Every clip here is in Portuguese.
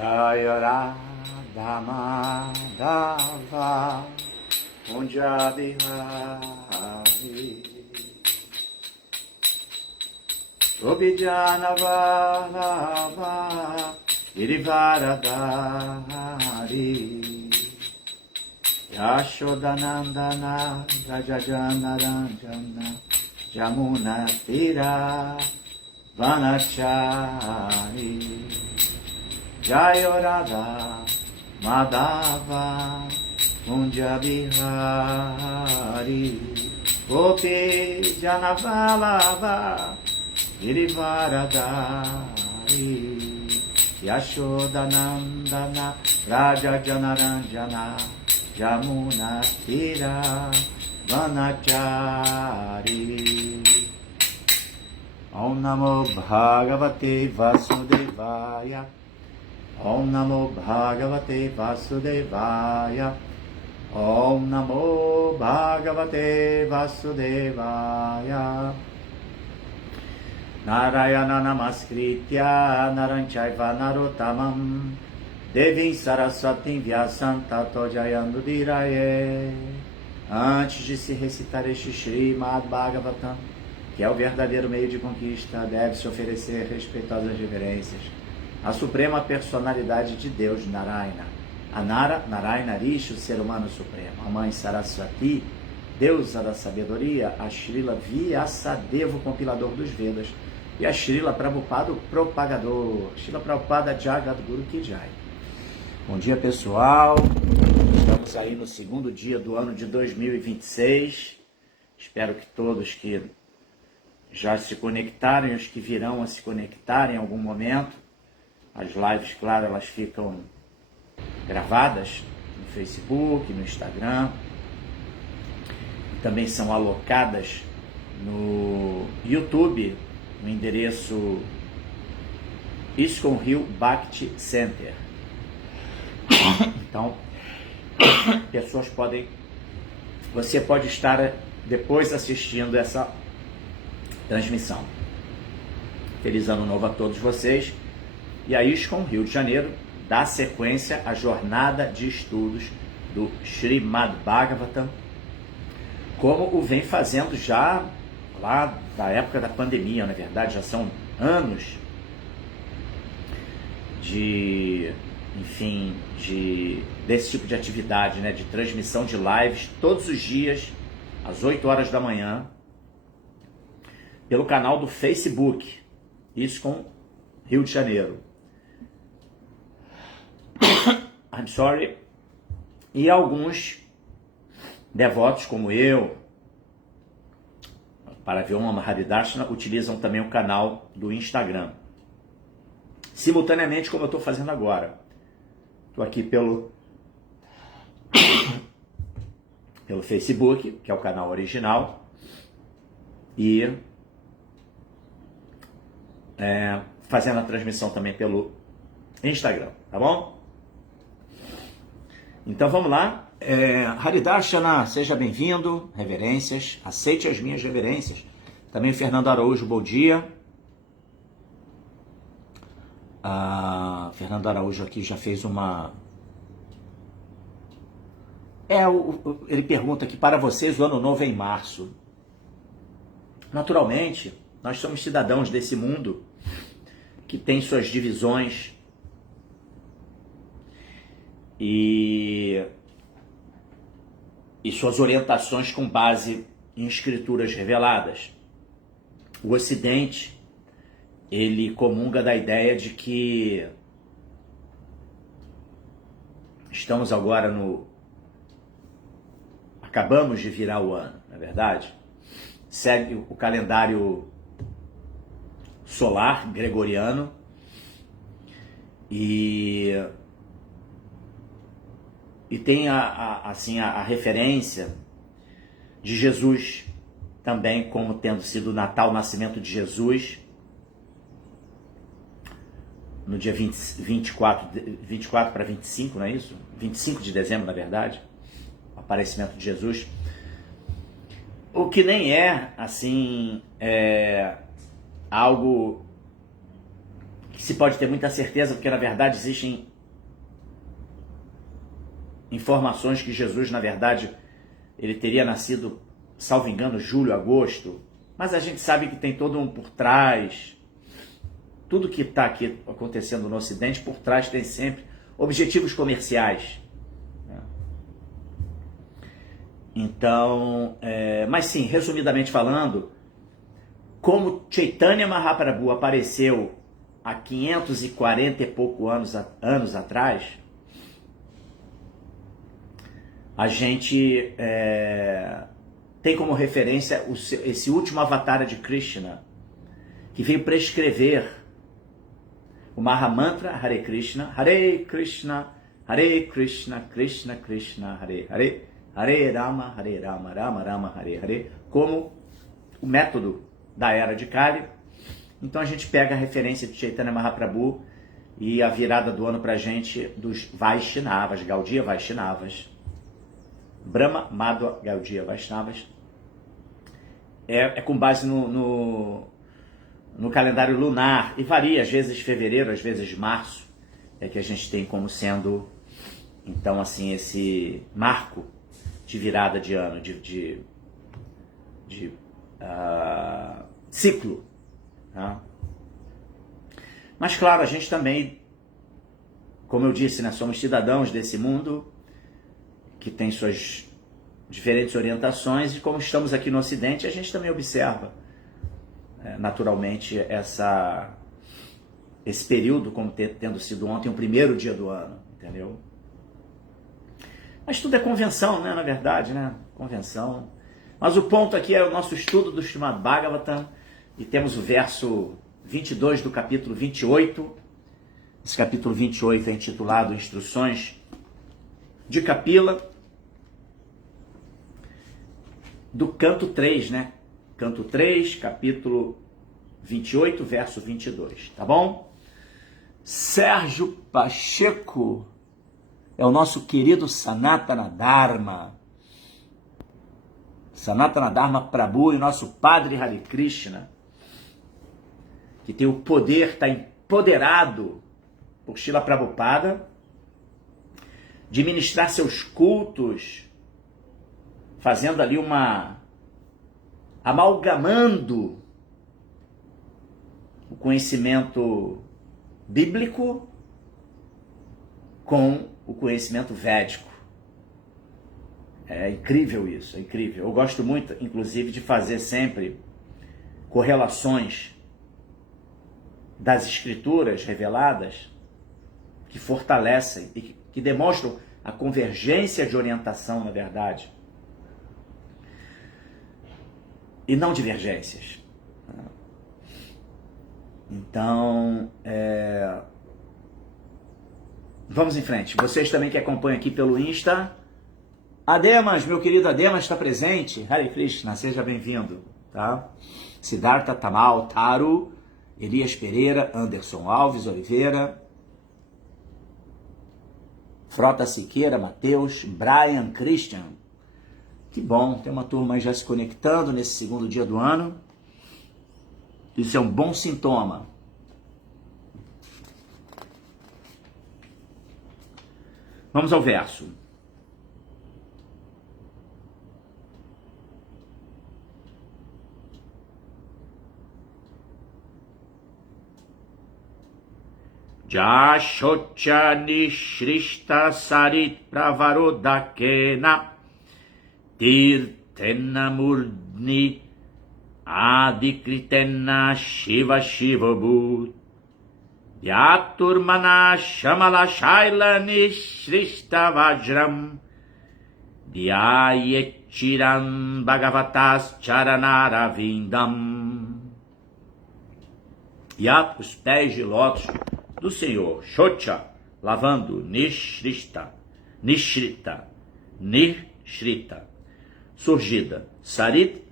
Jaya Radha Madhava Kunja Bihari Gopijana Vallabha Girivaradhari Yashodanandana Rajajana Ranjana Jamuna Tira Vanachari Jaya Radha Madhava Kunja Bihari Gopi Janavalava Girivaradhari Yashodanandana Raja Janaranjana Jamuna Tira Vanachari Om Namo Bhagavate Vasudevaya Om Namo Bhagavate Vasudevaya Om Namo Bhagavate Vasudevaya Narayana Namaskritya Naranchaiva Narottamam Devim Saraswatim Vyasam Tato Jayandudiraye. Antes de se recitar este Srimad Bhagavatam, que é o verdadeiro meio de conquista, deve-se oferecer respeitosas reverências à suprema personalidade de Deus, Narayana. A Narayana Rishi, o ser humano supremo. A mãe Saraswati, deusa da sabedoria. A Srila Vyasadeva, o compilador dos Vedas. E a Srila Prabhupada, o propagador. Srila Prabhupada Jagadguru Ki Jai. Bom dia, pessoal. Estamos aí no segundo dia do ano de 2026. Espero que todos que já se conectaram, os que virão a se conectar em algum momento. As lives, claro, elas ficam gravadas no Facebook, no Instagram. Também são alocadas no YouTube, no endereço ISKCON Rio Bhakti Center. Então, você pode estar depois assistindo essa transmissão. Feliz ano novo a todos vocês. E a ISKCON Rio de Janeiro dá sequência à jornada de estudos do Srimad Bhagavatam, como o vem fazendo já lá da época da pandemia, na verdade, já são anos desse tipo de atividade, né, de transmissão de lives todos os dias, às 8 horas da manhã, pelo canal do Facebook, ISKCON Rio de Janeiro. I'm sorry. E alguns devotos como eu, para ver uma Haridashna, utilizam também o canal do Instagram. Simultaneamente, como eu estou fazendo agora. Estou aqui pelo Facebook, que é o canal original, e fazendo a transmissão também pelo Instagram, tá bom? Então vamos lá. Haridashana, seja bem-vindo, reverências, aceite as minhas reverências. Também Fernando Araújo, bom dia. Fernando Araújo aqui já fez uma... ele pergunta aqui, para vocês o ano novo é em março. Naturalmente, nós somos cidadãos desse mundo que tem suas divisões e suas orientações com base em escrituras reveladas. O Ocidente, ele comunga da ideia de que estamos agora acabamos de virar o ano, não é verdade? Segue o calendário solar gregoriano e tem a referência de Jesus também como tendo sido o Natal, o nascimento de Jesus, no dia 24 para 25, não é isso? 25 de dezembro, na verdade, o aparecimento de Jesus. O que nem é, assim, algo que se pode ter muita certeza, porque na verdade existem informações que Jesus, na verdade, ele teria nascido, salvo engano, julho, agosto, mas a gente sabe que tem todo um por trás. Tudo que está aqui acontecendo no Ocidente, por trás tem sempre objetivos comerciais. Então, mas sim, resumidamente falando, como Chaitanya Mahaprabhu apareceu há 540 e pouco anos atrás, a gente tem como referência esse último avatar de Krishna, que veio prescrever o Mahamantra Hare Krishna, Krishna Krishna, Hare Hare, Hare Rama, Rama Rama, Hare Hare, como o método da era de Kali. Então a gente pega a referência de Chaitanya Mahaprabhu e a virada do ano pra gente dos Vaishnavas, Gaudiya Vaishnavas, Brahma, Madhva, Gaudiya Vaishnavas, é com base no calendário lunar, e varia, às vezes fevereiro, às vezes março, que a gente tem como sendo, então, assim, esse marco de virada de ano, de ciclo. Tá? Mas, claro, a gente também, como eu disse, né, somos cidadãos desse mundo, que tem suas diferentes orientações, e como estamos aqui no Ocidente, a gente também observa naturalmente esse período como tendo sido ontem o primeiro dia do ano, entendeu? Mas tudo é convenção, né, na verdade, né? Convenção. Mas o ponto aqui é o nosso estudo do Srimad Bhagavatam, e temos o verso 22 do capítulo 28. Esse capítulo 28 é intitulado Instruções de Kapila, do canto 3, né? Canto 3, capítulo 28, verso 22, tá bom? Sérgio Pacheco é o nosso querido Sanatana Dharma. Sanatana Dharma Prabhu e o nosso Padre Hare Krishna, que tem o poder, está empoderado por Srila Prabhupada, de ministrar seus cultos, fazendo ali amalgamando o conhecimento bíblico com o conhecimento védico. É incrível isso, é incrível. Eu gosto muito, inclusive, de fazer sempre correlações das escrituras reveladas que fortalecem e que demonstram a convergência de orientação, na verdade, e não divergências. Então, vamos em frente. Vocês também que acompanham aqui pelo Insta, Ademas, meu querido Ademas está presente. Hare Krishna, seja bem-vindo. Tá? Siddhartha Tamal Taru, Elias Pereira, Anderson Alves Oliveira, Frota Siqueira, Matheus, Brian Christian. Que bom, tem uma turma aí já se conectando nesse segundo dia do ano. Isso é um bom sintoma. Vamos ao verso. Jashocha nishrishta sarit pravarodakena tirtena murdni adikritena shiva shiva bhut yaturmana shamala shaila nishrishta vajram dhyayechiran bhagavatas charanaravindam. Yat, os pés de lótus do Senhor, Shocha, lavando, Nishrita, surgida, Sarit,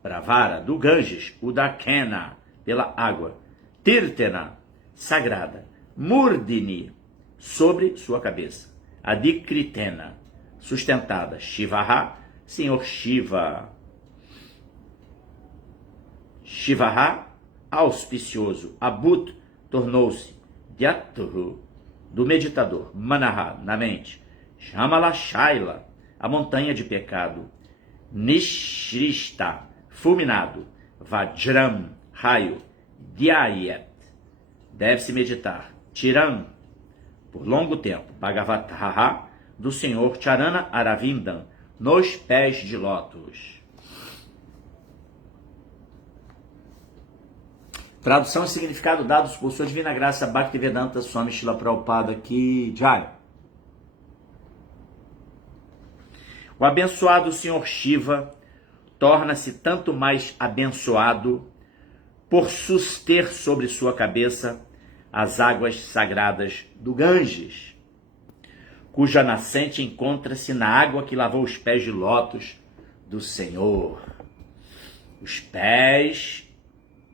Pravara, do Ganges, Udakena, pela água, Tirtena, sagrada, Murdini, sobre sua cabeça, Adikritena, sustentada, Shivaha, Senhor Shiva, Shivaha, auspicioso, Abut, tornou-se Dhyatuhu, do meditador, Manaha, na mente, Shamala Shaila, a montanha de pecado, Nishrista, fulminado, Vajram, raio, Dhyayat, deve-se meditar, Tiram, por longo tempo, Bhagavataha, do Senhor Charana Aravindam, nos pés de lótus. Tradução e significado dados por sua divina graça Bhaktivedanta Swami Srila Prabhupada Ki Jai. O abençoado Senhor Shiva torna-se tanto mais abençoado por suster sobre sua cabeça as águas sagradas do Ganges, cuja nascente encontra-se na água que lavou os pés de lótus do Senhor. Os pés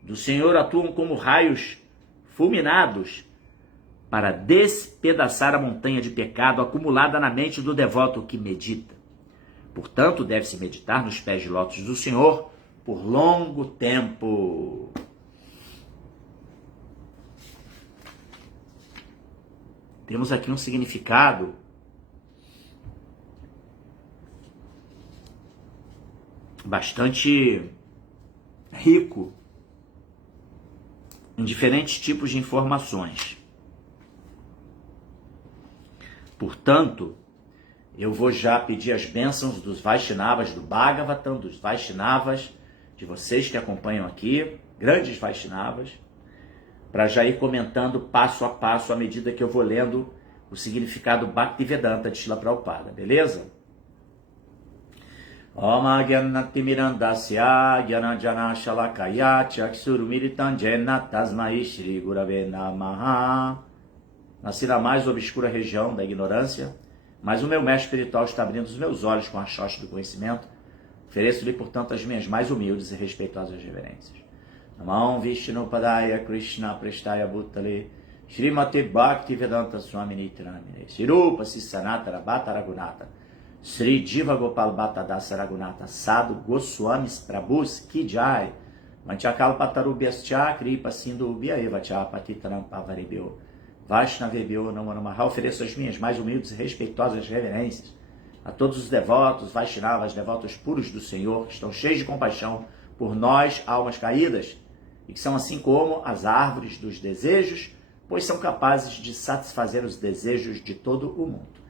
do Senhor atuam como raios fulminados para despedaçar a montanha de pecado acumulada na mente do devoto que medita. Portanto, deve-se meditar nos pés de lótus do Senhor por longo tempo. Temos aqui um significado bastante rico em diferentes tipos de informações. Portanto, eu vou já pedir as bênçãos dos Vaishnavas do Bhagavatam, dos Vaishnavas, de vocês que acompanham aqui, grandes Vaishnavas, para já ir comentando passo a passo à medida que eu vou lendo o significado Bhaktivedanta de Srila Prabhupada, beleza? Om Agyanatimirandasya Gyananjana Shalakaya Chaksurumiritam Jena Tasmai Shri Gurave Namaha. Nasci na mais obscura região da ignorância, mas o meu mestre espiritual está abrindo os meus olhos com a choche do conhecimento. Ofereço-lhe, portanto, as minhas mais humildes e respeitosas reverências. Namam Vishnu Padaya Krishna Prestaya Bhutale Srimati Bhaktivedanta Swami Nityanamine Sirupa Sisanata Rabhata Raghunatha Sri Diva Gopal Bhatta Dasa Raghunatha Sadhu Goswamis Prabhus Ki Jai Manchakal Patarubhyascha Kripa Sindhu Bhyaeva Patitaram Pavaribhyo Vaishnavebhyo Namo Namaha. Ofereço as minhas mais humildes e respeitosas reverências a todos os devotos, Vaishnavas, devotos puros do Senhor, que estão cheios de compaixão por nós, almas caídas, e que são assim como as árvores dos desejos, pois são capazes de satisfazer os desejos de todo o mundo.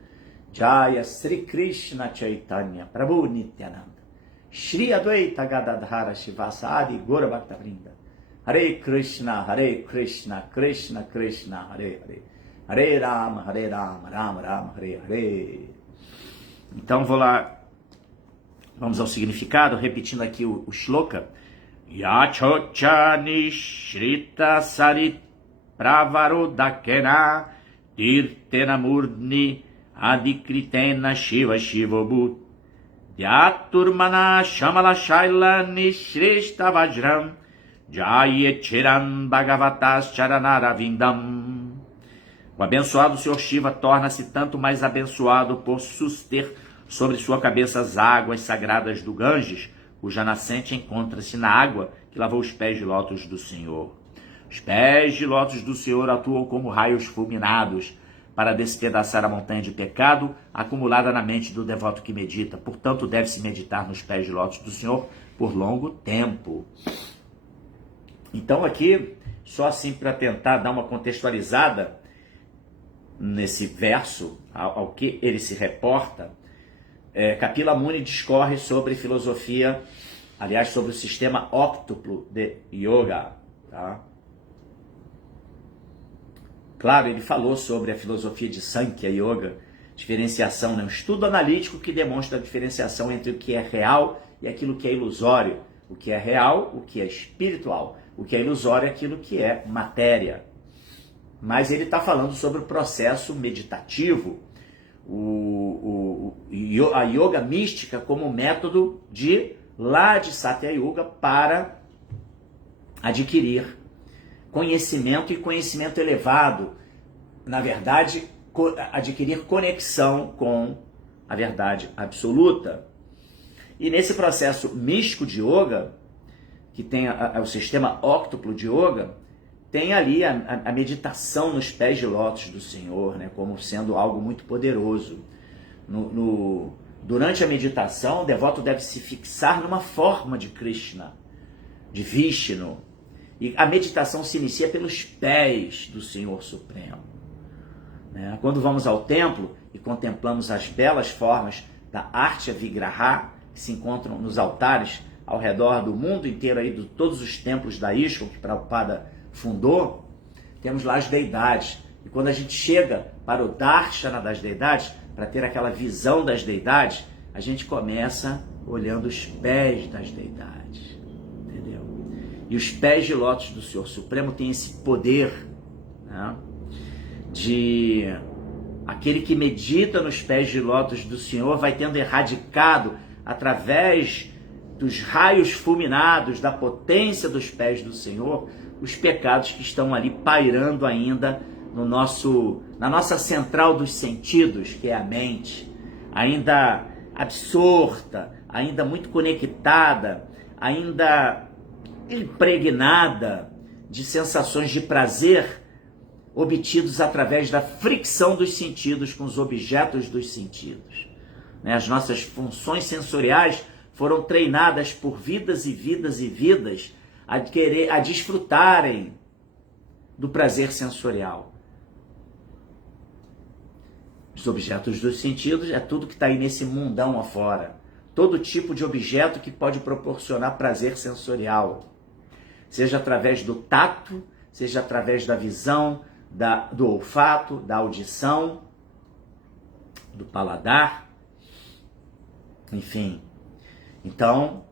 Jaya Sri Krishna Chaitanya Prabhu Nityananda Shri Advaita Gadadhara Shivasadi Gora Bhaktavrinda Hare Krishna Krishna Krishna Hare Hare Hare Rama Rama Rama Hare Hare. Então vou lá, vamos ao significado, repetindo aqui o shloka. Yachocha Nishrita Sarit Pravarodakena Tirtena Murni Adikritena Shiva Shivobhut Dhyaturmana Shamala Shaila Nishrista Vajram Jayechiran Bhagavatas Charanara-vindam. O abençoado Senhor Shiva torna-se tanto mais abençoado por suster sobre sua cabeça as águas sagradas do Ganges, cuja nascente encontra-se na água que lavou os pés de lótus do Senhor. Os pés de lótus do Senhor atuam como raios fulminados para despedaçar a montanha de pecado acumulada na mente do devoto que medita. Portanto, deve-se meditar nos pés de lótus do Senhor por longo tempo. Então aqui, só assim para tentar dar uma contextualizada nesse verso, ao que ele se reporta, Kapila Muni discorre sobre filosofia, aliás, sobre o sistema óctuplo de yoga. Tá? Claro, ele falou sobre a filosofia de Sankhya Yoga, diferenciação, né? Um estudo analítico que demonstra a diferenciação entre o que é real e aquilo que é ilusório. O que é real, o que é espiritual. O que é ilusório é aquilo que é matéria. Mas ele está falando sobre o processo meditativo, a yoga mística como método de lá de Satya Yuga para adquirir conhecimento e conhecimento elevado. Na verdade, adquirir conexão com a verdade absoluta. E nesse processo místico de yoga, que tem o sistema óctuplo de yoga, tem ali a meditação nos pés de lótus do Senhor, né, como sendo algo muito poderoso. Durante a meditação, o devoto deve se fixar numa forma de Krishna, de Vishnu. E a meditação se inicia pelos pés do Senhor Supremo. Né? Quando vamos ao templo e contemplamos as belas formas da Artya Vigraha, que se encontram nos altares ao redor do mundo inteiro, aí, de todos os templos da ISKCON que Prabhupada fundou, temos lá as deidades. E quando a gente chega para o Darshana das deidades, para ter aquela visão das deidades, a gente começa olhando os pés das deidades. Entendeu? E os pés de lótus do Senhor Supremo têm esse poder, né, de aquele que medita nos pés de lótus do Senhor vai tendo erradicado através dos raios fulminados da potência dos pés do Senhor os pecados que estão ali pairando ainda na nossa central dos sentidos, que é a mente, ainda absorta, ainda muito conectada, ainda impregnada de sensações de prazer obtidos através da fricção dos sentidos com os objetos dos sentidos. As nossas funções sensoriais foram treinadas por vidas e vidas e vidas a desfrutarem do prazer sensorial. Os objetos dos sentidos é tudo que está aí nesse mundão afora. Todo tipo de objeto que pode proporcionar prazer sensorial. Seja através do tato, seja através da visão, do olfato, da audição, do paladar, enfim. Então,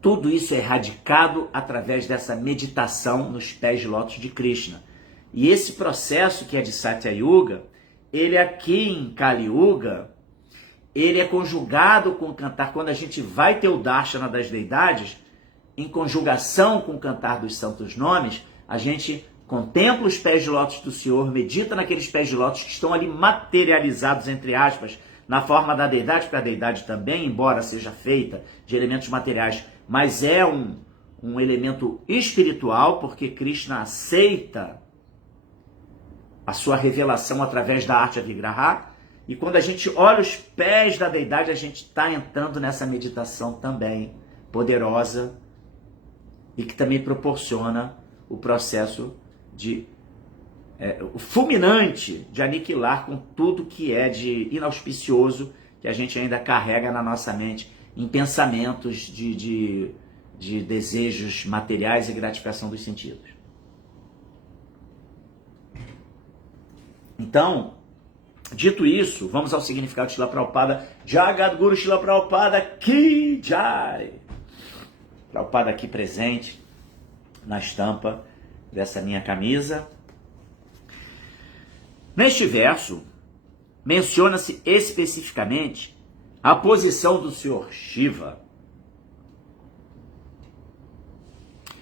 tudo isso é erradicado através dessa meditação nos pés de lótus de Krishna. E esse processo que é de Satya Yuga, ele aqui em Kali Yuga, ele é conjugado com o cantar, quando a gente vai ter o Darshana das deidades, em conjugação com o cantar dos santos nomes, a gente contempla os pés de lótus do Senhor, medita naqueles pés de lótus que estão ali materializados, entre aspas, na forma da deidade, porque a deidade também, embora seja feita de elementos materiais, mas é um elemento espiritual, porque Krishna aceita a sua revelação através da Artya Vigraha, e quando a gente olha os pés da deidade, a gente está entrando nessa meditação também poderosa e que também proporciona o processo o fulminante de aniquilar com tudo que é de inauspicioso que a gente ainda carrega na nossa mente em pensamentos de desejos materiais e gratificação dos sentidos. Então, dito isso, vamos ao significado de Srila Prabhupada. Jagadguru Srila Prabhupada Ki Jai. Prabhupada aqui presente na estampa dessa minha camisa. Neste verso, menciona-se especificamente a posição do Senhor Shiva.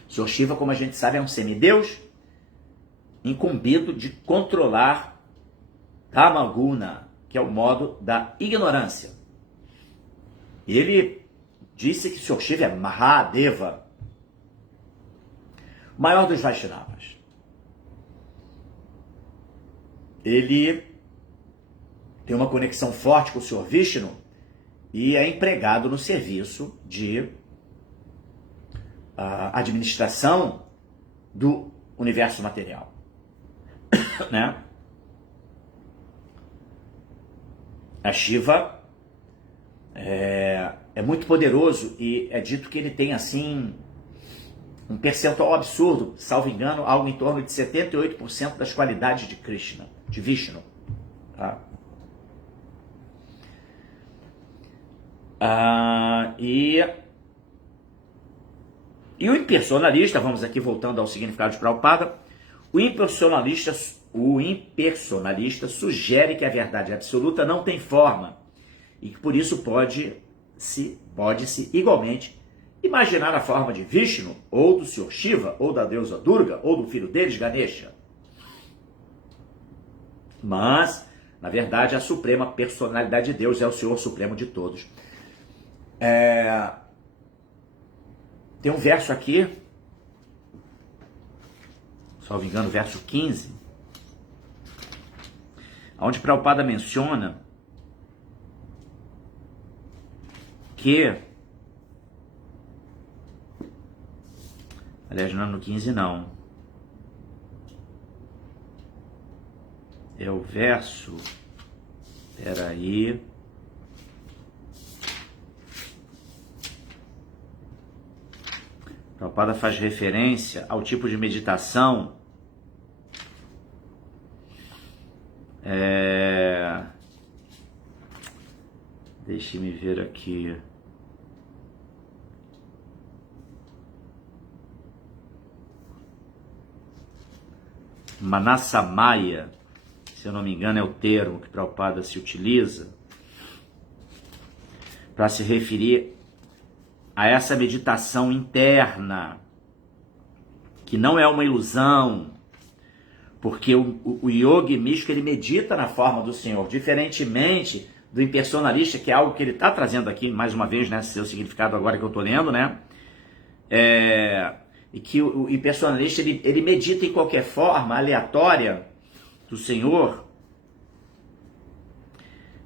O Senhor Shiva, como a gente sabe, é um semideus incumbido de controlar Tamaguna, que é o modo da ignorância. Ele disse que o Senhor Shiva é Mahadeva, o maior dos Vaishnavas. Ele tem uma conexão forte com o Senhor Vishnu e é empregado no serviço de administração do universo material. Né? A Shiva é muito poderoso e é dito que ele tem assim um percentual absurdo, salvo engano, algo em torno de 78% das qualidades de Krishna, de Vishnu. Tá? E o impersonalista, vamos aqui voltando ao significado de Prabhupada, o impersonalista sugere que a verdade absoluta não tem forma e que por isso pode-se igualmente imaginar a forma de Vishnu, ou do Senhor Shiva, ou da deusa Durga, ou do filho deles, Ganesha. Mas, na verdade, a suprema personalidade de Deus é o Senhor Supremo de todos. Tem um verso aqui, salvo engano, verso 15, onde Prabhupada menciona que, aliás, não é no 15 não, é o verso, peraí, Prabhupada faz referência ao tipo de meditação deixe-me ver aqui. Manasamaya, se eu não me engano, é o termo que Prabhupada se utiliza para se referir a essa meditação interna, que não é uma ilusão, porque o yogi místico, ele medita na forma do Senhor, diferentemente do impersonalista, que é algo que ele está trazendo aqui, mais uma vez, né, seu significado agora que eu estou lendo, né, e que o impersonalista, ele medita em qualquer forma aleatória do Senhor,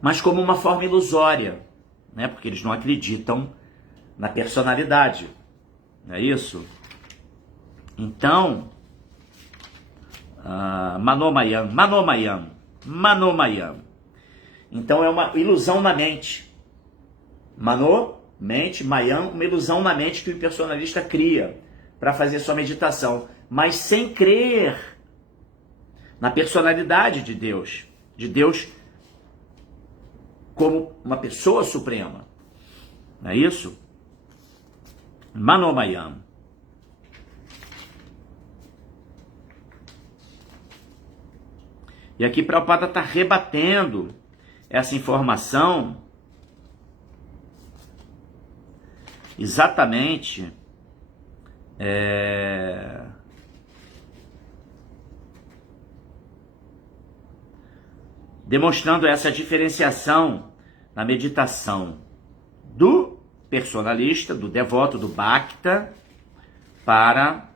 mas como uma forma ilusória, né, porque eles não acreditam na personalidade, não é isso? Então, Manomayam. Então é uma ilusão na mente. Mano, mente, Mayam, uma ilusão na mente que o impersonalista cria para fazer sua meditação, mas sem crer na personalidade de Deus como uma pessoa suprema, não é isso? Manomayam. E aqui Prabhupada está rebatendo essa informação exatamente demonstrando essa diferenciação na meditação do personalista, do devoto, do Bhakta, para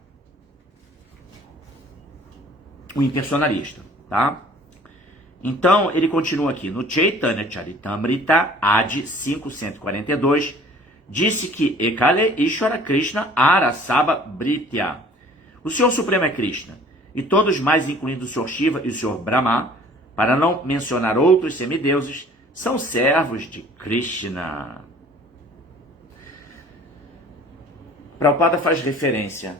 o impersonalista, tá? Então, ele continua aqui, no Chaitanya Charitamrita, Adi 542, disse que Ekale Ishvara Krishna Arasaba Britya. O Senhor Supremo é Krishna, e todos mais, incluindo o Senhor Shiva e o Senhor Brahma, para não mencionar outros semideuses, são servos de Krishna. Prabhupada faz referência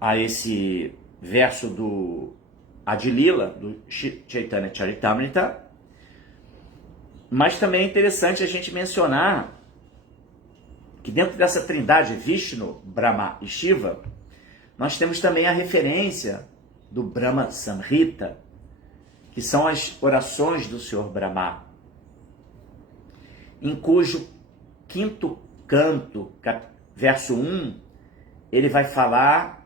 a esse verso do Adilila, do Chaitanya Charitamrita, mas também é interessante a gente mencionar que dentro dessa trindade Vishnu, Brahma e Shiva, nós temos também a referência do Brahma Samhita, que são as orações do Senhor Brahma, em cujo quinto canto, verso 1, ele vai falar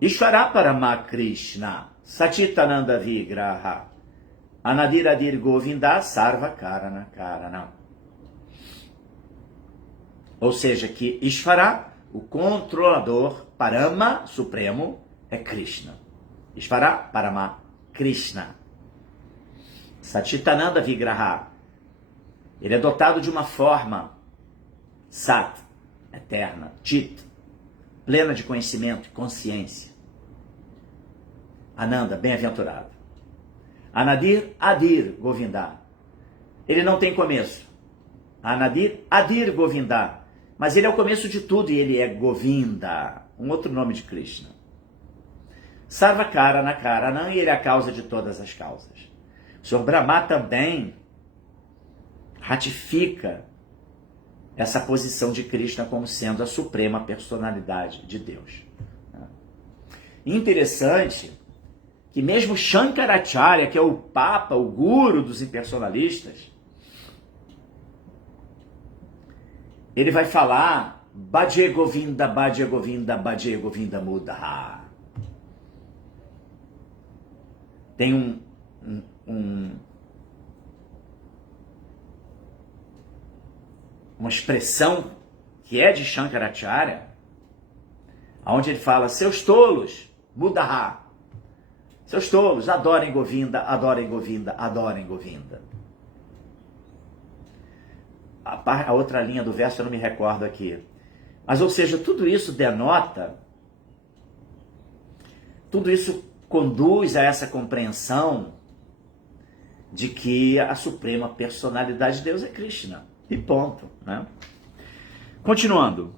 Ishvara Parama Krishna Sachitananda Vigraha Anadiradir Govinda Sarva Karana Karana. Ou seja, que Ishvara, o controlador, Parama, supremo, é Krishna. Ishvara Parama Krishna. Sachitananda Vigraha. Ele é dotado de uma forma Sat, eterna, Chit, plena de conhecimento e consciência. Ananda, bem-aventurado. Anadir, Adir, Govinda. Ele não tem começo. Anadir, Adir, Govinda. Mas ele é o começo de tudo e ele é Govinda, um outro nome de Krishna. Sarva Karana Karana, e ele é a causa de todas as causas. O Senhor Brahma também ratifica essa posição de Krishna como sendo a suprema personalidade de Deus. Interessante que mesmo Shankaracharya, que é o papa, o guru dos impersonalistas, ele vai falar Bhaje Govinda, Bhaje Govinda, Bhaje Govinda Mudha. Tem uma expressão que é de Shankaracharya, onde ele fala: seus tolos, Buddha, seus tolos, adorem Govinda, adorem Govinda, adorem Govinda. A outra linha do verso eu não me recordo aqui. Mas, ou seja, tudo isso denota, tudo isso conduz a essa compreensão de que a suprema personalidade de Deus é Krishna. E ponto, né? Continuando.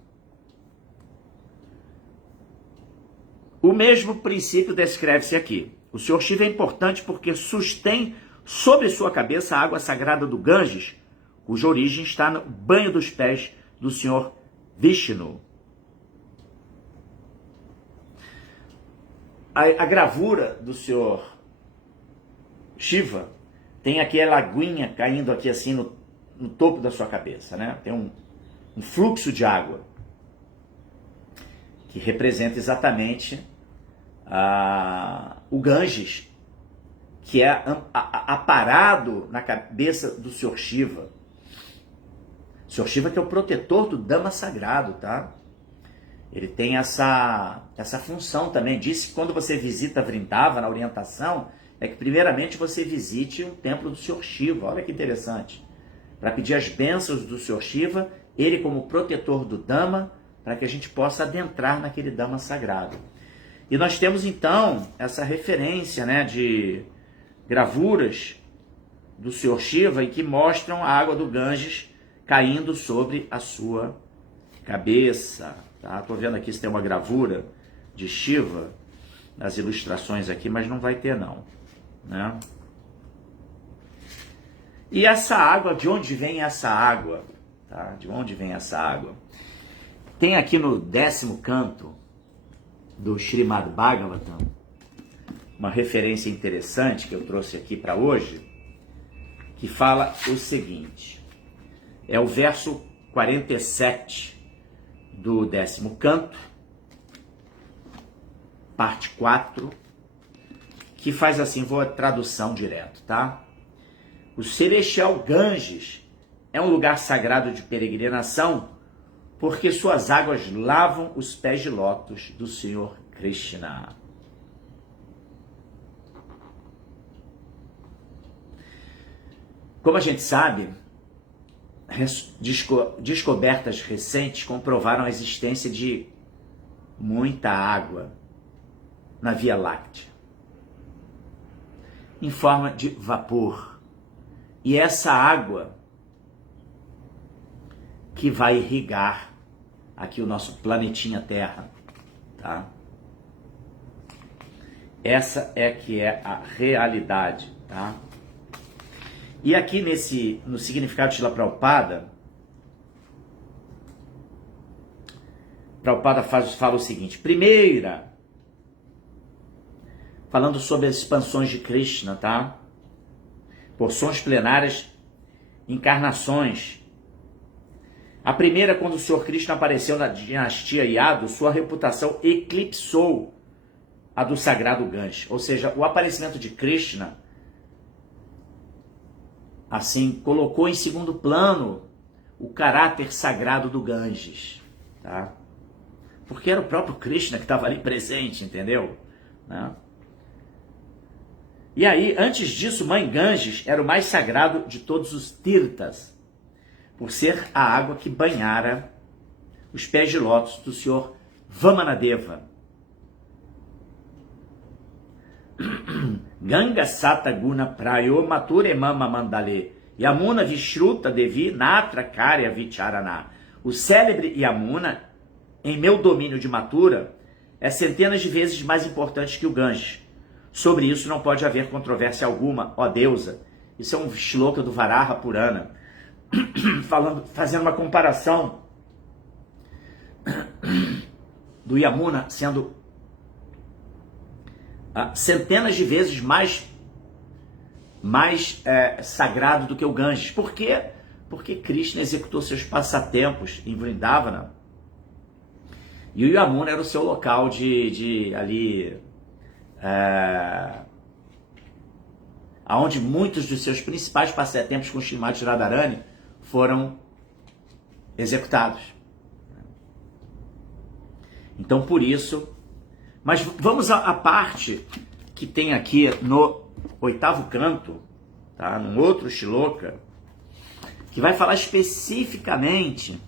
O mesmo princípio descreve-se aqui. O Senhor Shiva é importante porque sustém sobre sua cabeça a água sagrada do Ganges, cuja origem está no banho dos pés do Senhor Vishnu. A gravura do Senhor Shiva tem aqui a aguinha caindo aqui assim no topo da sua cabeça, né? Tem um fluxo de água que representa exatamente o Ganges, que é aparado na cabeça do Senhor Shiva. O Senhor Shiva que é o protetor do Dhamma sagrado, tá? Ele tem essa função também. Disse que quando você visita Vrindava, na orientação, é que primeiramente você visite o templo do Senhor Shiva. Olha que interessante. Para pedir as bênçãos do Senhor Shiva, ele como protetor do Dhamma, para que a gente possa adentrar naquele Dhamma sagrado. E nós temos então essa referência, né, de gravuras do Senhor Shiva e que mostram a água do Ganges caindo sobre a sua cabeça. Tá? Tô vendo aqui se tem uma gravura de Shiva nas ilustrações aqui, mas não vai ter não, né? E essa água, de onde vem essa água? Tá? De onde vem essa água? Tem aqui no 10º canto do Srimad Bhagavatam uma referência interessante que eu trouxe aqui para hoje, que fala o seguinte: é o verso 47 do 10º canto, parte 4, que faz assim, vou a tradução direto, tá? O celestial Ganges é um lugar sagrado de peregrinação porque suas águas lavam os pés de lótus do Senhor Krishna. Como a gente sabe, descobertas recentes comprovaram a existência de muita água na Via Láctea, em forma de vapor. E essa água que vai irrigar aqui o nosso planetinha Terra, tá? Essa é que é a realidade, tá? E aqui no significado de Srila Prabhupada, Prabhupada fala o seguinte: primeira, falando sobre as expansões de Krishna, tá? Porções plenárias, encarnações. A primeira, quando o Senhor Krishna apareceu na dinastia Yadu, sua reputação eclipsou a do sagrado Ganges. Ou seja, o aparecimento de Krishna, assim, colocou em segundo plano o caráter sagrado do Ganges, tá? Porque era o próprio Krishna que estava ali presente, entendeu? Né? E aí, antes disso, Mãe Ganges era o mais sagrado de todos os tirtas, por ser a água que banhara os pés de lótus do Senhor Vamanadeva. Ganga Sata Guna Prayo Mature Mama Mandale Yamuna Vishruta Devi Natra Karya Vicharana. O célebre Yamuna, em meu domínio de Mathura, é centenas de vezes mais importante que o Ganges. Sobre isso não pode haver controvérsia alguma, ó deusa. Isso é um shloka do Varaha Purana, fazendo uma comparação do Yamuna sendo centenas de vezes mais sagrado do que o Ganges. Por quê? Porque Krishna executou seus passatempos em Vrindavana e o Yamuna era o seu local de ali onde muitos dos seus principais passatempos com Shrimati Radharani foram executados. Então, por isso... Mas vamos à parte que tem aqui no 8º canto, tá? Num outro shloka, que vai falar especificamente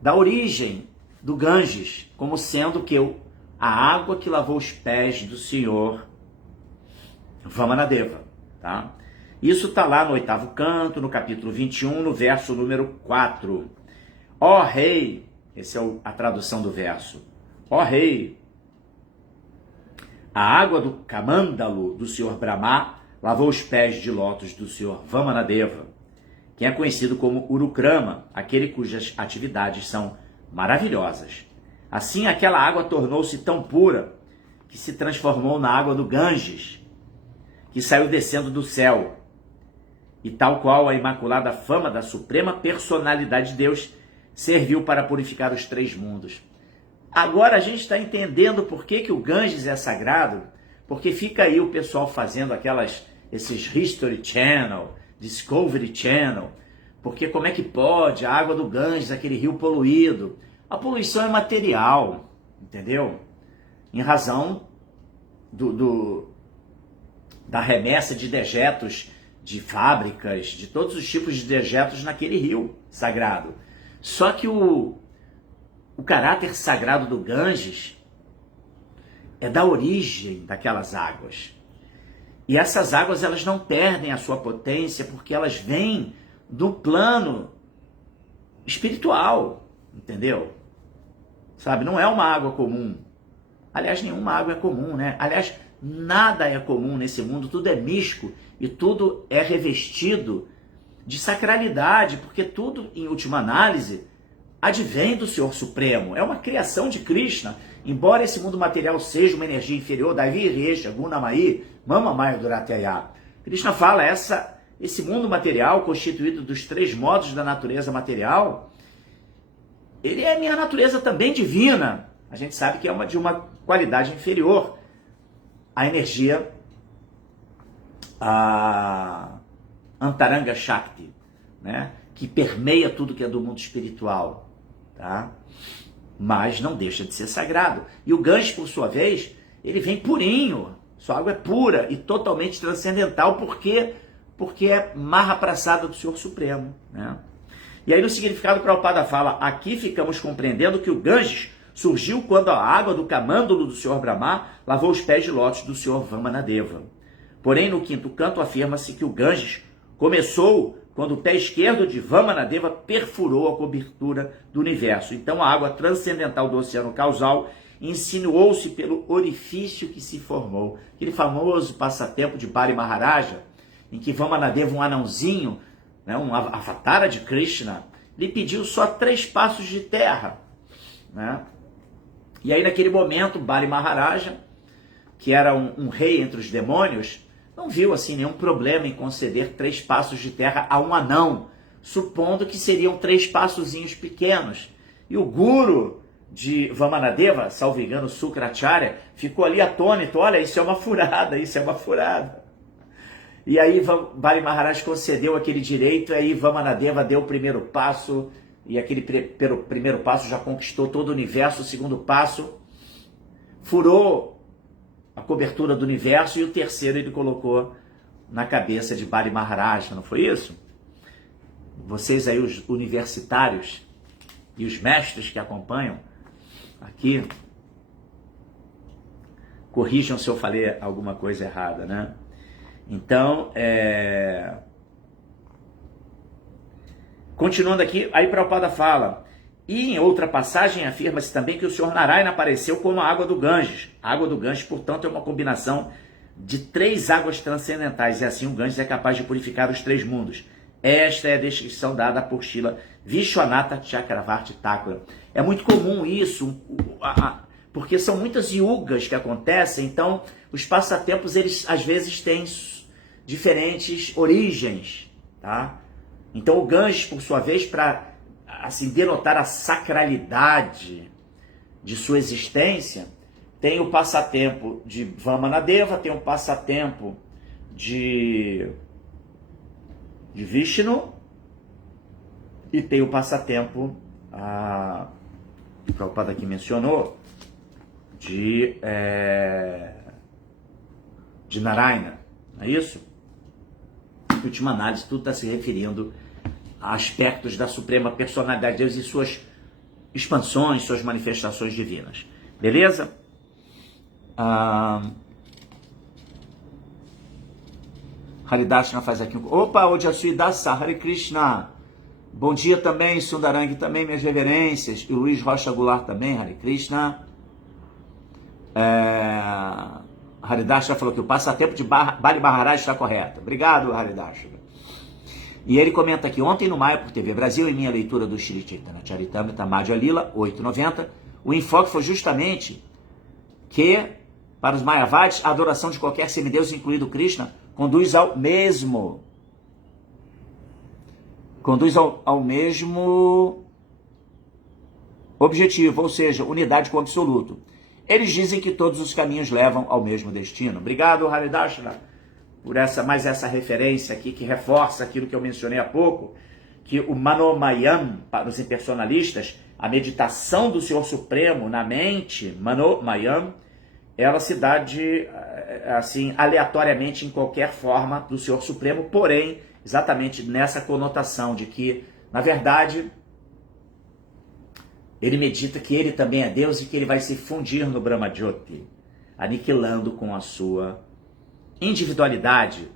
da origem do Ganges, como sendo que a água que lavou os pés do Senhor Vamanadeva, tá? Isso está lá no 8º canto, no capítulo 21, no verso número 4. Ó rei, essa é a tradução do verso. Ó rei, a água do Kamandalo do Senhor Brahma lavou os pés de lótus do Senhor Vamanadeva, quem é conhecido como Urukrama, aquele cujas atividades são maravilhosas. Assim, aquela água tornou-se tão pura que se transformou na água do Ganges, que saiu descendo do céu. E tal qual a imaculada fama da suprema personalidade de Deus serviu para purificar os 3 mundos. Agora a gente está entendendo por que o Ganges é sagrado, porque fica aí o pessoal fazendo esses History Channel, Discovery Channel, porque como é que pode a água do Ganges, aquele rio poluído? A poluição é material, entendeu? Em razão da remessa de dejetos de fábricas, de todos os tipos de dejetos naquele rio sagrado. Só que o caráter sagrado do Ganges é da origem daquelas águas. E essas águas, elas não perdem a sua potência porque elas vêm do plano espiritual, entendeu? Sabe, não é uma água comum. Aliás, nenhuma água é comum, né? Aliás, nada é comum nesse mundo, tudo é místico e tudo é revestido de sacralidade, porque tudo, em última análise, advém do Senhor Supremo. É uma criação de Krishna. Embora esse mundo material seja uma energia inferior, Davi Resha, Gunamai, Mamamaya Durataya. Krishna fala, esse mundo material, constituído dos 3 modos da natureza material, ele é minha natureza também divina. A gente sabe que é de uma qualidade inferior à energia Antaranga Shakti, né? Que permeia tudo que é do mundo espiritual, tá? Mas não deixa de ser sagrado. E o Ganges, por sua vez, ele vem purinho. Sua água é pura e totalmente transcendental, porque é Mahaprasada do Senhor Supremo, né? E aí no significado, Prabhupada fala, aqui ficamos compreendendo que o Ganges surgiu quando a água do camândulo do Senhor Brahma lavou os pés de lótus do Senhor Vamanadeva. Porém, no 5º canto afirma-se que o Ganges começou quando o pé esquerdo de Vamanadeva perfurou a cobertura do universo. Então a água transcendental do oceano causal insinuou-se pelo orifício que se formou. Aquele famoso passatempo de Bali Maharaja, em que Vamanadeva, um anãozinho, né, um avatara de Krishna, lhe pediu só 3 passos de terra, né? E aí naquele momento, Bali Maharaja, que era um rei entre os demônios, não viu assim nenhum problema em conceder 3 passos de terra a um anão, supondo que seriam 3 passozinhos pequenos. E o guru de Vamanadeva, salvo engano, Sukracharya, ficou ali atônito, olha, isso é uma furada, isso é uma furada. E aí Bali Maharaj concedeu aquele direito, e aí Vamanadeva deu o primeiro passo, e aquele primeiro passo já conquistou todo o universo. O segundo passo furou a cobertura do universo, e o terceiro ele colocou na cabeça de Bali Maharaj, não foi isso? Vocês aí, os universitários e os mestres que acompanham aqui, corrijam se eu falei alguma coisa errada, né? Então, continuando aqui, aí Prabhupada fala, e em outra passagem afirma-se também que o Senhor Narayana apareceu como a água do Ganges. A água do Ganges, portanto, é uma combinação de 3 águas transcendentais, e assim o Ganges é capaz de purificar os 3 mundos. Esta é a descrição dada por Srila Vishwanatha Chakravarti Thakura. É muito comum isso, porque são muitas yugas que acontecem, então os passatempos, eles às vezes têm diferentes origens, tá? Então o Ganges, por sua vez, para assim denotar a sacralidade de sua existência, tem o passatempo de Vamanadeva, tem o passatempo de Vishnu e tem o passatempo, o Prabhupada aqui mencionou, de Narayana, não é isso? Em última análise, tudo está se referindo a aspectos da suprema personalidade de Deus e suas expansões, suas manifestações divinas. Beleza? Haridashna faz aqui. Opa, Ojasui Dasa, Hare Krishna. Bom dia também, Sundarang também, minhas reverências. E Luiz Rocha Goulart também, Hare Krishna. Haridashna falou que o passatempo de Bali Maharaj está correto. Obrigado, Haridashna. E ele comenta aqui, ontem no Maia por TV Brasil, em minha leitura do Shri Chaitanya Charitamrita Madhya Lila, 890, o enfoque foi justamente que, para os Mayavadis, a adoração de qualquer semideus, incluído Krishna, conduz ao mesmo objetivo, ou seja, unidade com o absoluto. Eles dizem que todos os caminhos levam ao mesmo destino. Obrigado, Haridashna, por essa referência aqui, que reforça aquilo que eu mencionei há pouco, que o Manomayam, para os impersonalistas, a meditação do Senhor Supremo na mente, Manomayam, ela se dá assim, aleatoriamente em qualquer forma do Senhor Supremo, porém, exatamente nessa conotação de que, na verdade, ele medita que ele também é Deus e que ele vai se fundir no Brahma Jyoti, aniquilando com a sua individualidade.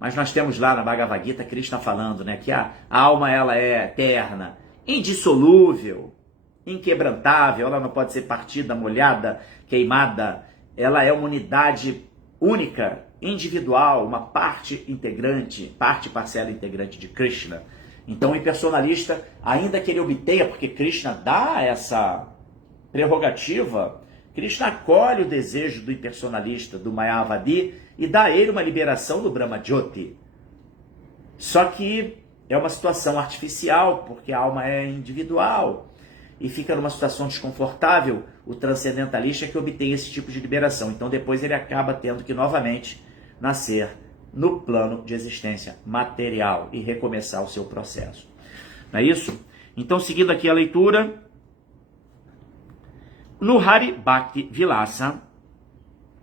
Mas nós temos lá na Bhagavad Gita Krishna falando, né, que a alma ela é eterna, indissolúvel, inquebrantável, ela não pode ser partida, molhada, queimada, ela é uma unidade única, individual, uma parte integrante, parcela integrante de Krishna. Então o impersonalista, ainda que ele obtenha, porque Krishna dá essa prerrogativa, Krishna acolhe o desejo do impersonalista, do Mayavadi, e dá a ele uma liberação do Brahma Jyoti. Só que é uma situação artificial, porque a alma é individual, e fica numa situação desconfortável o transcendentalista que obtém esse tipo de liberação. Então depois ele acaba tendo que novamente nascer no plano de existência material e recomeçar o seu processo. Não é isso? Então, seguindo aqui a leitura, no Hari Bhakti Vilasa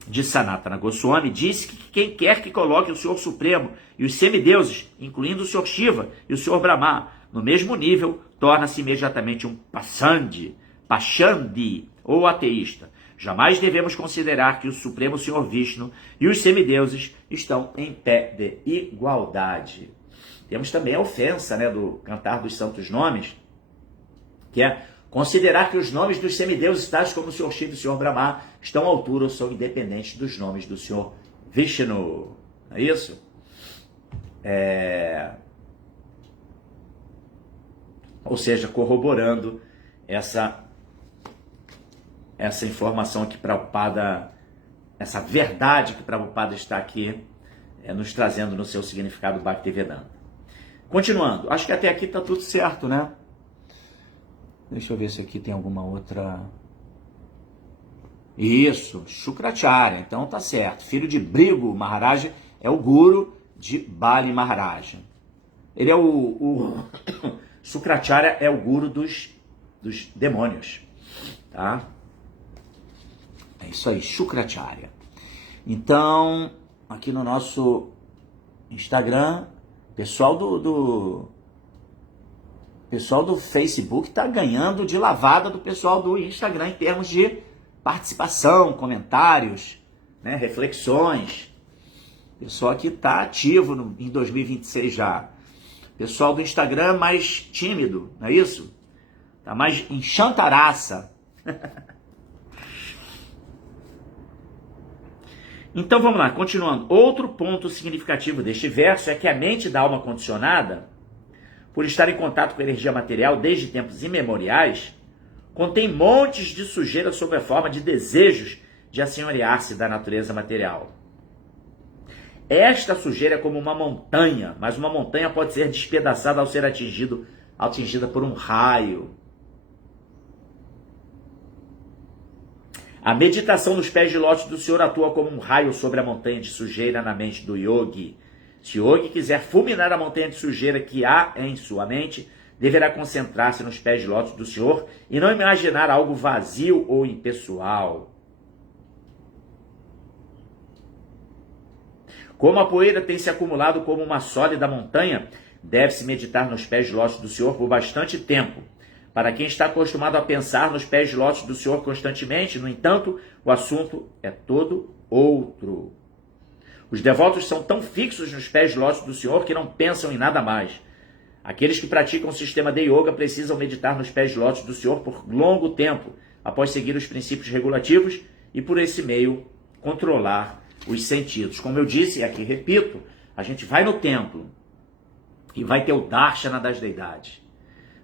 de Sanatana Goswami, disse que quem quer que coloque o Senhor Supremo e os semideuses, incluindo o Senhor Shiva e o Senhor Brahma, no mesmo nível, torna-se imediatamente um Pashandi, ou ateísta. Jamais devemos considerar que o Supremo Senhor Vishnu e os semideuses estão em pé de igualdade. Temos também a ofensa, né, do Cantar dos Santos Nomes, que é considerar que os nomes dos semideuses, tais como o Senhor Shiva e o Senhor Brahma, estão à altura ou são independentes dos nomes do Senhor Vishnu. Não é isso? Ou seja, corroborando essa informação que Prabhupada, essa verdade que Prabhupada está aqui nos trazendo no seu significado Bhaktivedanta. Continuando, acho que até aqui está tudo certo, né? Deixa eu ver se aqui tem alguma outra... Isso, Shukracharya, então tá certo. Filho de Brigu Maharaj é o guru de Bali Maharaj. Ele é o Shukracharya é o guru dos demônios, tá? É isso aí, Shukracharya. Então, aqui no nosso Instagram, pessoal do Facebook está ganhando de lavada do pessoal do Instagram em termos de participação, comentários, né, reflexões. O pessoal aqui está ativo em 2026 já. Pessoal do Instagram mais tímido, não é isso? Está mais em chantaraça. Então vamos lá, continuando. Outro ponto significativo deste verso é que a mente da alma condicionada, por estar em contato com a energia material desde tempos imemoriais, contém montes de sujeira sob a forma de desejos de assenhorear-se da natureza material. Esta sujeira é como uma montanha, mas uma montanha pode ser despedaçada ao ser atingida por um raio. A meditação nos pés de lótus do Senhor atua como um raio sobre a montanha de sujeira na mente do yogi. Se o yogi quiser fulminar a montanha de sujeira que há em sua mente, deverá concentrar-se nos pés de lótus do Senhor e não imaginar algo vazio ou impessoal. Como a poeira tem se acumulado como uma sólida montanha, deve-se meditar nos pés de lótus do Senhor por bastante tempo. Para quem está acostumado a pensar nos pés de lótus do Senhor constantemente, no entanto, o assunto é todo outro. Os devotos são tão fixos nos pés de lótus do Senhor que não pensam em nada mais. Aqueles que praticam o sistema de yoga precisam meditar nos pés de lótus do Senhor por longo tempo, após seguir os princípios regulativos e, por esse meio, controlar os sentidos. Como eu disse, e aqui repito, a gente vai no templo e vai ter o Darshana das deidades.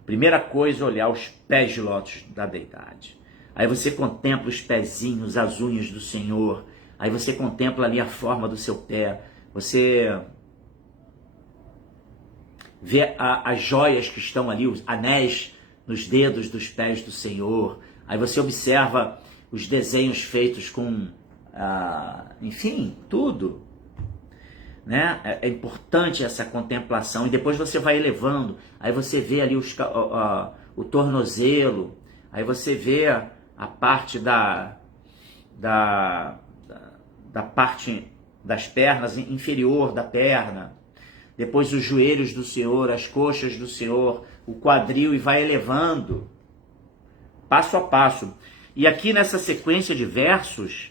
Primeira coisa, olhar os pés de lótus da deidade. Aí você contempla os pezinhos, as unhas do Senhor. Aí você contempla ali a forma do seu pé. Você vê as joias que estão ali, os anéis nos dedos dos pés do Senhor. Aí você observa os desenhos feitos com, enfim, tudo. Né? É importante essa contemplação, e depois você vai elevando, aí você vê ali o tornozelo, aí você vê a parte da parte das pernas, inferior da perna, depois os joelhos do Senhor, as coxas do Senhor, o quadril, e vai elevando, passo a passo. E aqui nessa sequência de versos,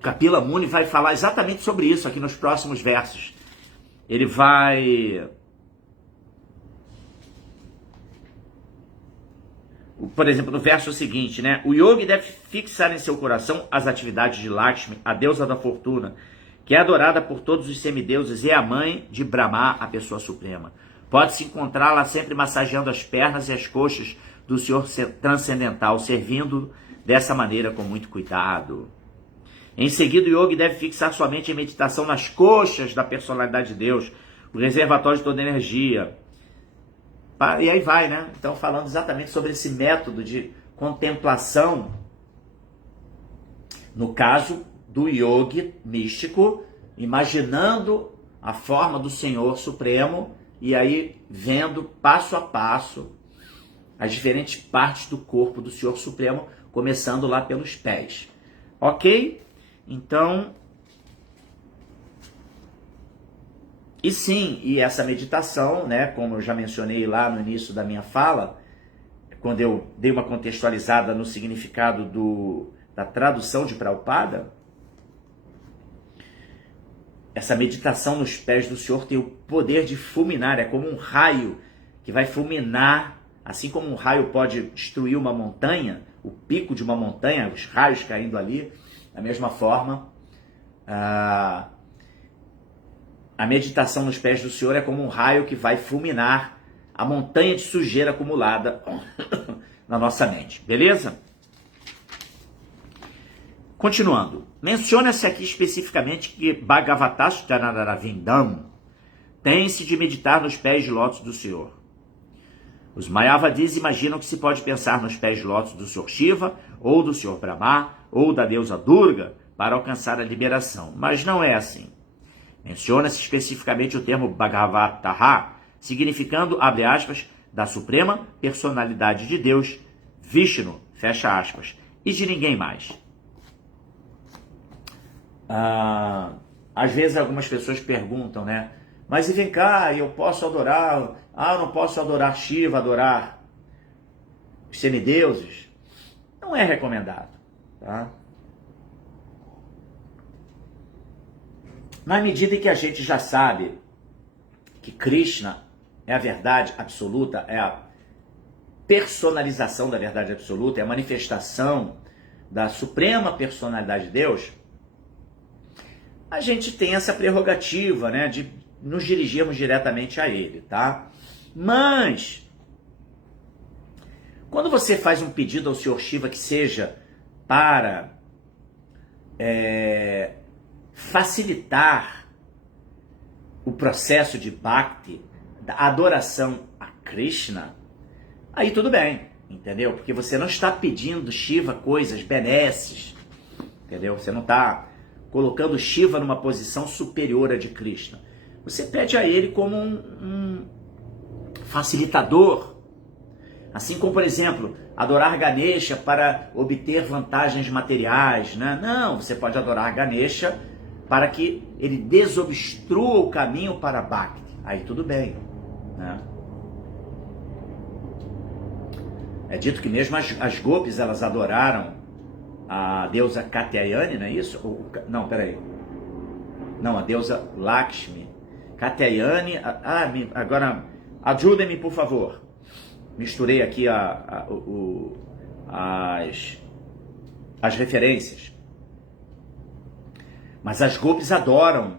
Kapila Muni vai falar exatamente sobre isso aqui nos próximos versos. Ele vai, por exemplo, no verso seguinte, né? O yogi deve fixar em seu coração as atividades de Lakshmi, a deusa da fortuna, que é adorada por todos os semideuses e é a mãe de Brahma, a pessoa suprema. Pode-se encontrá-la sempre massageando as pernas e as coxas do Senhor transcendental, servindo dessa maneira com muito cuidado. Em seguida, o yogi deve fixar sua mente em meditação nas coxas da personalidade de Deus, o reservatório de toda energia. E aí vai, né? Então, falando exatamente sobre esse método de contemplação, no caso do yogi místico, imaginando a forma do Senhor Supremo, e aí vendo passo a passo as diferentes partes do corpo do Senhor Supremo, começando lá pelos pés. Ok? Então, e sim, e essa meditação, né, como eu já mencionei lá no início da minha fala, quando eu dei uma contextualizada no significado da tradução de Prabhupada, essa meditação nos pés do Senhor tem o poder de fulminar, é como um raio que vai fulminar, assim como um raio pode destruir uma montanha, o pico de uma montanha, os raios caindo ali, da mesma forma, a meditação nos pés do Senhor é como um raio que vai fulminar a montanha de sujeira acumulada na nossa mente, beleza? Continuando, menciona-se aqui especificamente que Bhagavatascharanavindam tem-se de meditar nos pés de lótus do Senhor. Os Mayavadis imaginam que se pode pensar nos pés de lótus do Senhor Shiva, ou do Senhor Brahma, ou da deusa Durga, para alcançar a liberação, mas não é assim. Menciona-se especificamente o termo Bhagavataha, significando, abre aspas, da suprema personalidade de Deus, Vishnu, fecha aspas, e de ninguém mais. Às vezes algumas pessoas perguntam, né? Mas e vem cá, eu posso adorar... eu não posso adorar Shiva, adorar os semideuses? Não é recomendado, tá? Na medida em que a gente já sabe que Krishna é a verdade absoluta, é a personalização da verdade absoluta, é a manifestação da suprema personalidade de Deus, a gente tem essa prerrogativa, né, de nos dirigirmos diretamente a ele, tá? Mas, quando você faz um pedido ao Senhor Shiva que seja para facilitar o processo de Bhakti, da adoração a Krishna, aí tudo bem, entendeu? Porque você não está pedindo Shiva coisas, benesses, entendeu? Você não está colocando Shiva numa posição superior à de Krishna. Você pede a ele como um facilitador. Assim como, por exemplo, adorar Ganesha para obter vantagens materiais, né? Não, você pode adorar Ganesha para que ele desobstrua o caminho para Bhakti. Aí tudo bem, né? É dito que mesmo as gopis, elas adoraram a deusa Katyayani, não é isso? Não, peraí. Não, a deusa Lakshmi. Katyayani, agora ajudem-me, por favor. Misturei aqui as referências. Mas as gopis adoram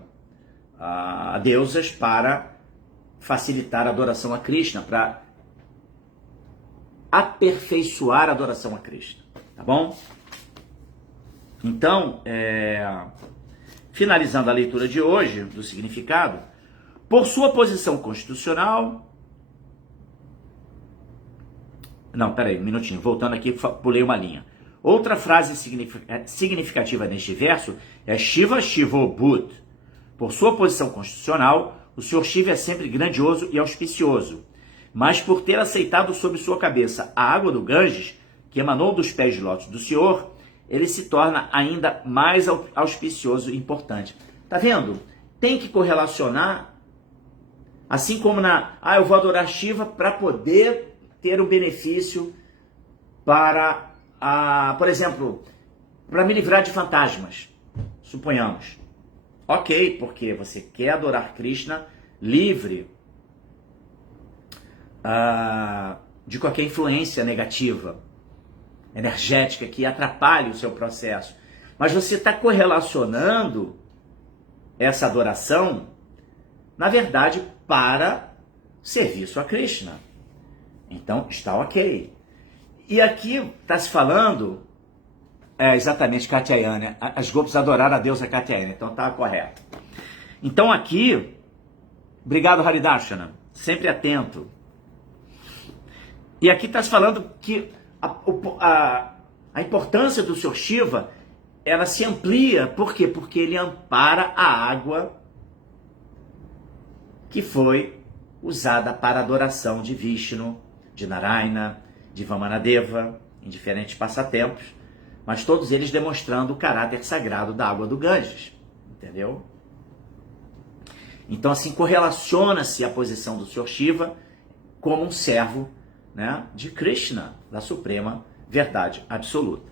a deusas para facilitar a adoração a Krishna, para aperfeiçoar a adoração a Krishna, tá bom? Então, finalizando a leitura de hoje, do significado, por sua posição constitucional... Não, peraí, um minutinho, voltando aqui, pulei uma linha. Outra frase significativa neste verso é Shiva Shivo Bhut. Por sua posição constitucional, o Senhor Shiva é sempre grandioso e auspicioso. Mas por ter aceitado sobre sua cabeça a água do Ganges, que emanou dos pés de lótus do Senhor, ele se torna ainda mais auspicioso e importante. Tá vendo? Tem que correlacionar, assim como eu vou adorar Shiva para poder ter um benefício para, por exemplo, para me livrar de fantasmas, suponhamos. Ok, porque você quer adorar Krishna livre de qualquer influência negativa, energética, que atrapalhe o seu processo. Mas você está correlacionando essa adoração, na verdade, para serviço a Krishna. Então, está ok. E aqui está se falando, exatamente, Katyayani. As gopis adoraram a deusa Katyayani, então está correto. Então aqui, obrigado Haridarshana, sempre atento. E aqui está se falando que a importância do Senhor Shiva, ela se amplia, por quê? Porque ele ampara a água que foi usada para a adoração de Vishnu, de Narayana, de Vamanadeva, em diferentes passatempos, mas todos eles demonstrando o caráter sagrado da água do Ganges, entendeu? Então assim correlaciona-se a posição do Senhor Shiva como um servo, né, de Krishna, da suprema verdade absoluta.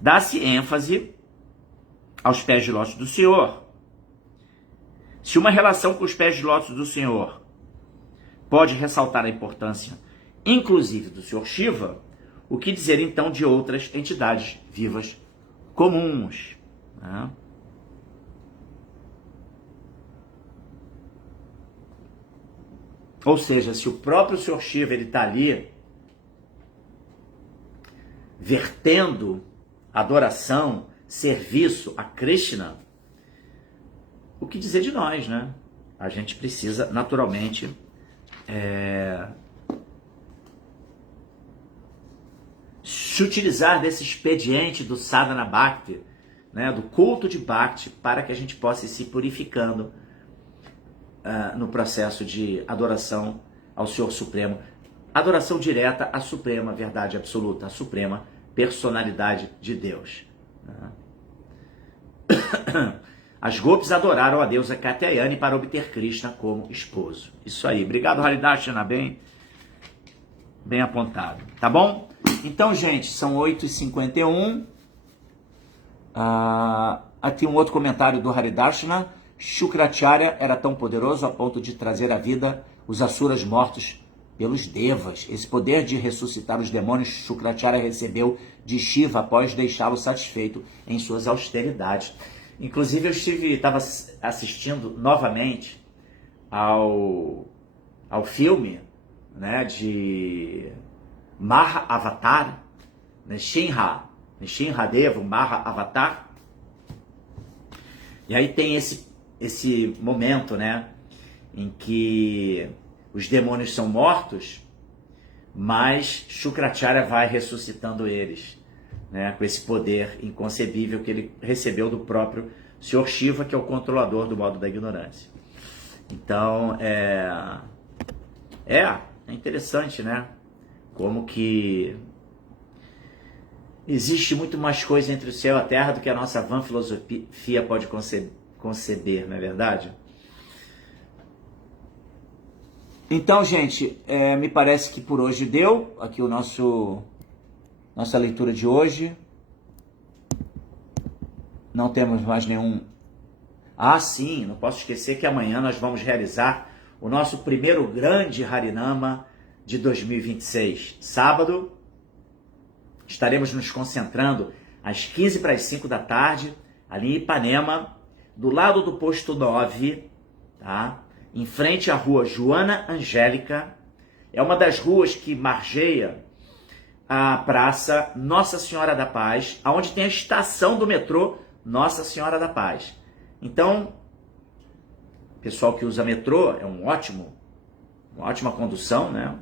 Dá-se ênfase aos pés de lótus do Senhor. Se uma relação com os pés de lótus do Senhor pode ressaltar a importância, inclusive do Senhor Shiva, o que dizer então de outras entidades vivas comuns, né? Ou seja, se o próprio Senhor Shiva está ali vertendo adoração, serviço a Krishna, o que dizer de nós, né? A gente precisa, naturalmente, se utilizar desse expediente do Sadhana Bhakti, né, do culto de Bhakti, para que a gente possa ir se purificando no processo de adoração ao Senhor Supremo. Adoração direta à Suprema Verdade Absoluta, à Suprema Personalidade de Deus. As gopis adoraram a deusa Katyayani para obter Krishna como esposo. Isso aí. Obrigado, Haridarshana, bem apontado. Tá bom? Então, gente, são 8h51. Aqui um outro comentário do Haridarshana. Shukracharya era tão poderoso a ponto de trazer à vida os asuras mortos pelos devas. Esse poder de ressuscitar os demônios Shukracharya recebeu de Shiva após deixá-lo satisfeito em suas austeridades. Inclusive, eu estava assistindo novamente ao filme, né, de Maha Avatar, Nrsimhadeva, Maha Avatar. E aí tem esse esse momento, né, em que os demônios são mortos, mas Shukracharya vai ressuscitando eles, né, com esse poder inconcebível que ele recebeu do próprio Senhor Shiva, que é o controlador do modo da ignorância. Então, é interessante, né, como que existe muito mais coisa entre o céu e a terra do que a nossa vã filosofia pode conceber, não é verdade? Então, gente, me parece que por hoje deu aqui nossa leitura de hoje. Não temos mais nenhum... Ah, sim, não posso esquecer que amanhã nós vamos realizar o nosso primeiro grande Harinama de 2026. Sábado, estaremos nos concentrando às 15 para as 5 da tarde, ali em Ipanema, do lado do posto 9, tá? Em frente à rua Joana Angélica. É uma das ruas que margeia a praça Nossa Senhora da Paz, onde tem a estação do metrô Nossa Senhora da Paz. Então, pessoal que usa metrô, é uma ótima condução, né?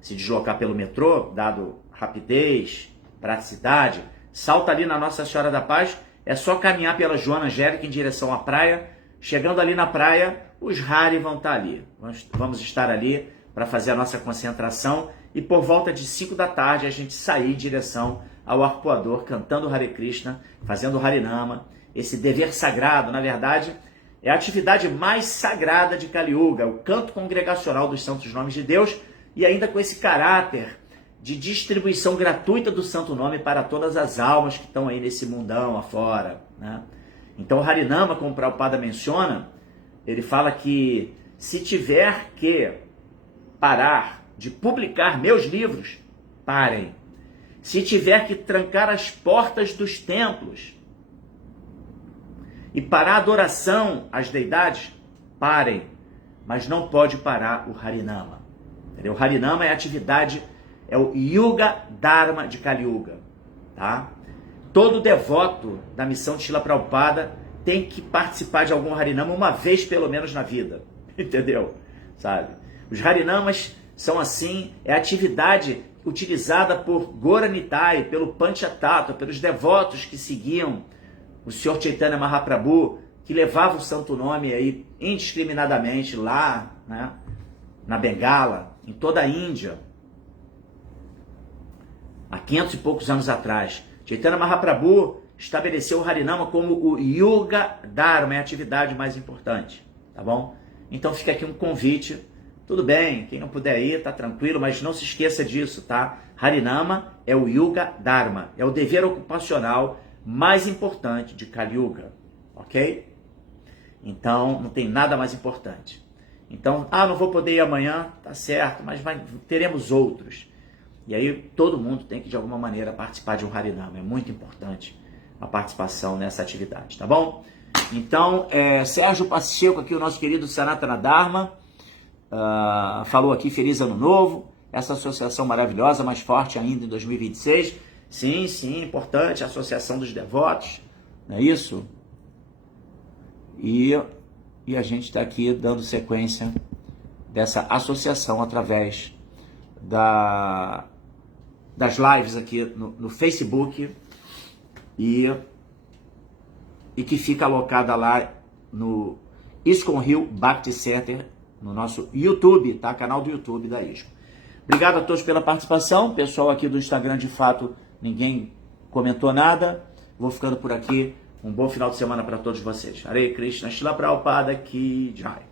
Se deslocar pelo metrô, dado rapidez, praticidade, salta ali na Nossa Senhora da Paz, é só caminhar pela Joana Angélica em direção à praia. Chegando ali na praia, os Hari vão estar ali. Vamos estar ali para fazer a nossa concentração e por volta de 5 da tarde a gente sair em direção ao arpoador, cantando Hare Krishna, fazendo Harinama. Esse dever sagrado, na verdade, é a atividade mais sagrada de Kali Yuga, o canto congregacional dos santos nomes de Deus, e ainda com esse caráter de distribuição gratuita do santo nome para todas as almas que estão aí nesse mundão afora, né? Então o Harinama, como o Prabhupada menciona, ele fala que se tiver que parar de publicar meus livros, parem. Se tiver que trancar as portas dos templos e parar a adoração às deidades, parem. Mas não pode parar o Harinama. Entendeu? O Harinama é a atividade, é o Yuga Dharma de Kali Yuga, tá? Todo devoto da missão de Srila Prabhupada tem que participar de algum Harinama uma vez pelo menos na vida, entendeu? Sabe? Os Harinamas são assim, é a atividade utilizada por Gaura Nitai, pelo Panchatattva, pelos devotos que seguiam o Sr. Chaitanya Mahaprabhu, que levava o santo nome aí indiscriminadamente lá, né, na Bengala, em toda a Índia, há 500 e poucos anos atrás. Chaitanya Mahaprabhu estabeleceu o Harinama como o Yuga Dharma, é a atividade mais importante, tá bom? Então fica aqui um convite, tudo bem, quem não puder ir, tá tranquilo, mas não se esqueça disso, tá? Harinama é o Yuga Dharma, é o dever ocupacional mais importante de Kali Yuga, ok? Então não tem nada mais importante. Então, não vou poder ir amanhã, tá certo, mas teremos outros. E aí todo mundo tem que, de alguma maneira, participar de um Harinama. É muito importante a participação nessa atividade, tá bom? Então, Sérgio Pacheco aqui, o nosso querido Sanatana Dharma, falou aqui, feliz ano novo, essa associação maravilhosa, mais forte ainda em 2026. Sim, sim, importante, a associação dos devotos, não é isso? E a gente está aqui dando sequência dessa associação através das lives aqui no Facebook e que fica alocada lá no ISKCON Rio Bhakti Center, no nosso YouTube, tá? Canal do YouTube da ISKCON. Obrigado a todos pela participação. Pessoal aqui do Instagram, de fato, ninguém comentou nada. Vou ficando por aqui. Um bom final de semana para todos vocês. Hare Krishna, Srila Prabhupada Ki Jai.